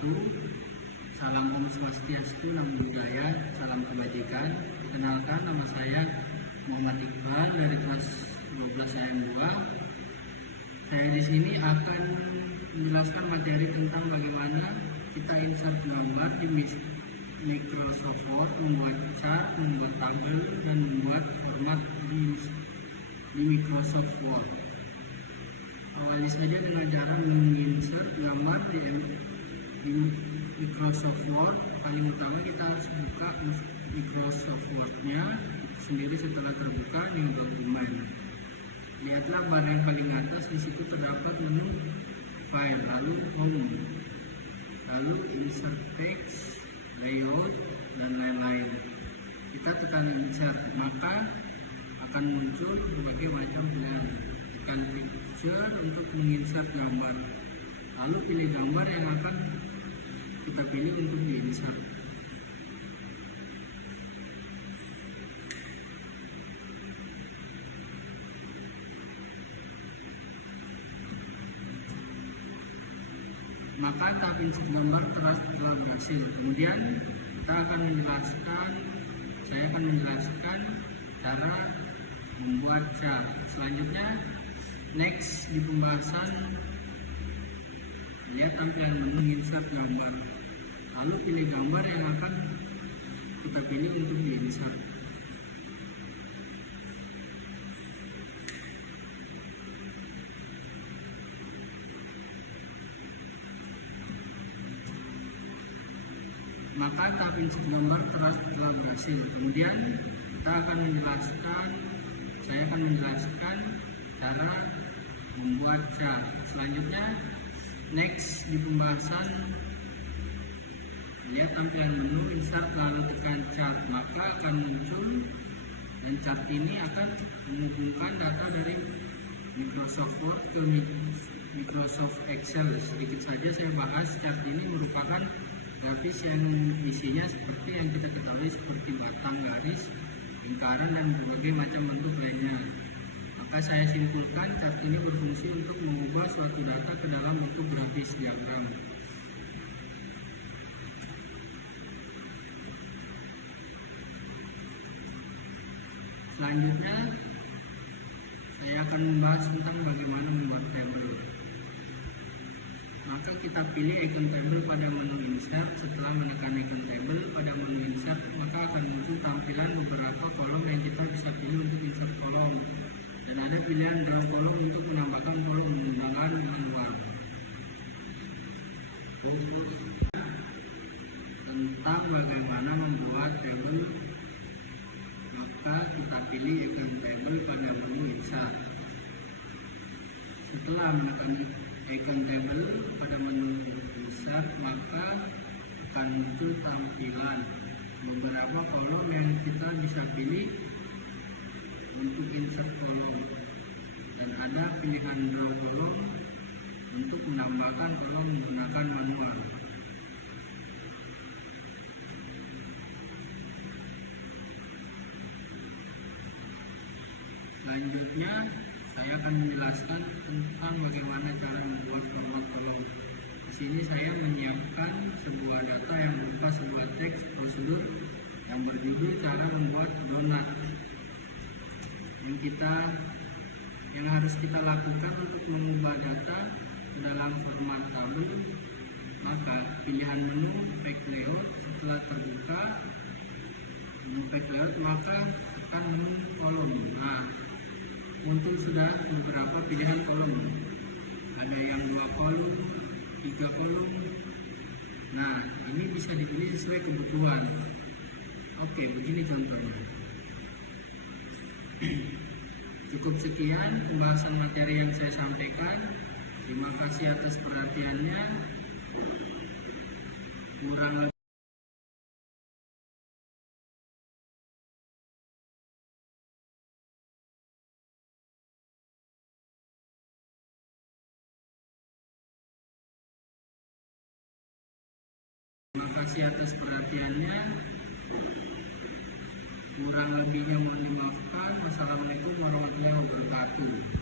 wabarakatuh. Salam Om Swastiastu, Namo Buddhaya, salam kebajikan. Kenalkan, nama saya Muhammad Iqbal dari kelas 12 AM2. Saya di sini akan menjelaskan materi tentang bagaimana kita insert gambar di Microsoft Word, membuat chart, membuat tabel, dan membuat format di Microsoft Word. Awali saja dengan cara menginsert gambar di Microsoft Word. Paling utama kita harus buka Microsoft Word-nya sendiri. Setelah terbuka di dokumen, lihatlah bar yang paling atas, di situ terdapat menu file, lalu home, lalu insert text, layout, dan lain-lain. Kita tekan insert, maka akan muncul berbagai macam pilihan. Tekan picture untuk menginsert gambar, lalu pilih gambar yang akan kita pilih untuk diinsert. Maka tahap insert gambar telah berhasil. Kemudian saya akan menjelaskan cara membuat chart. Selanjutnya, next di pembahasan, lihat tampilan menu insert gambar, lalu pilih gambar yang akan kita pilih untuk diinsert. Maka tahap insert gambar telah berhasil. Kemudian saya akan menjelaskan cara membuat chart. Selanjutnya, next di pembahasan, lihat tampilan menu insert, lalu tekan chart, maka akan muncul, dan chart ini akan menghubungkan data dari Microsoft Word ke Microsoft Excel. Sedikit saja saya bahas, chart ini merupakan grafis yang isinya seperti yang kita ketahui, seperti batang, garis, lingkaran, dan berbagai macam bentuk lainnya. Maka saya simpulkan, chart ini berfungsi untuk mengubah suatu data ke dalam bentuk grafis diagram. Selanjutnya, saya akan membahas tentang bagaimana membuat tabel. Maka kita pilih icon tabel pada menu insert. Setelah menekan icon tabel pada menu insert, maka akan muncul tampilan beberapa kolom yang kita bisa pilih untuk insert kolom, dan ada pilihan draw kolom untuk menambahkan kolom undangan dengan luar. Tentang bagaimana membuat tabel, maka kita pilih icon tabel pada menu insert. Setelah menekan icon tabel pada menu insert, maka akan muncul tampilan beberapa kolom yang kita bisa pilih untuk insert kolom, dan ada pilihan draw kolom untuk menambahkan kolom menggunakan manual. Selanjutnya, saya akan menjelaskan tentang bagaimana cara membuat format kolom. Di sini saya menyiapkan sebuah data yang berupa sebuah teks prosedur yang berjudul cara membuat donat. Yang harus kita lakukan untuk mengubah data dalam format tabel, maka pilihan menu pack layout. Setelah terbuka menu pack layout, maka tekan menu kolom. Nah, muncul sudah beberapa pilihan kolom, ada yang 2 kolom, 3 kolom. Nah, ini bisa dipilih sesuai kebutuhan. Oke, begini contohnya. Cukup sekian pembahasan materi yang saya sampaikan. Terima kasih atas perhatiannya. Terima kasih atas perhatiannya. Kurang lebihnya mohon dimaafkan. Wassalamualaikum warahmatullahi wabarakatuh.